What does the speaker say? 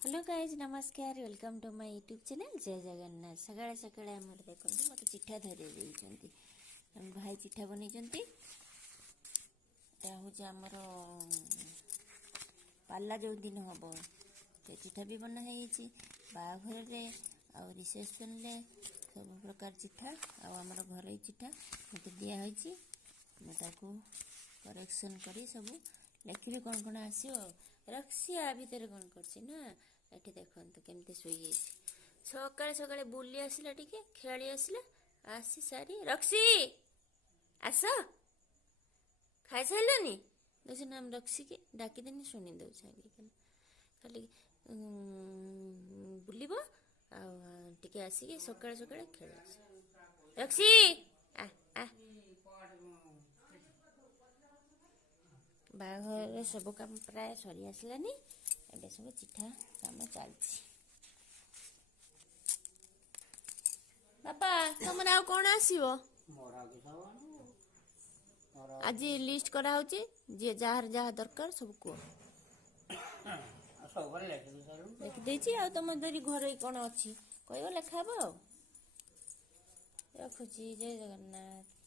Hello guys नमस्कार welcome to my YouTube channel जय जगन्नाथ सकाଳେ सकाଳେ आमर देखते मत चिठा धरी भाई चिठा बन आमर पाला जो दिन हम तो चिठा भी बनाई बाघर रिसेप्शन सब प्रकार चिठा आमर घर चिठा मत दिखाई मुझे करेक्शन कर सब लिखी कौन कौन आसो रक्सी आ भितर कौन करना ये देखो केमती शुई सका सका बुली आसला टे खेली आसला आसी सारी रक्सी आस खाई सारे देखो नाम रक्सी के डाकिदेनी शुणी दे खाली बुल टे आसिक सका सका खेल रक्सी आ आ बाघर सब काम प्राय सरी आसलानी एबे सब चिठा काम चलती बापा तुम आ कौन आसो आज लिस्ट करा होची जे जार जहाँ दरकार सब को लिखि देछि आ तुम दरी घर कौन अच्छी कहबो लेखाबो रखुची जय जगन्नाथ।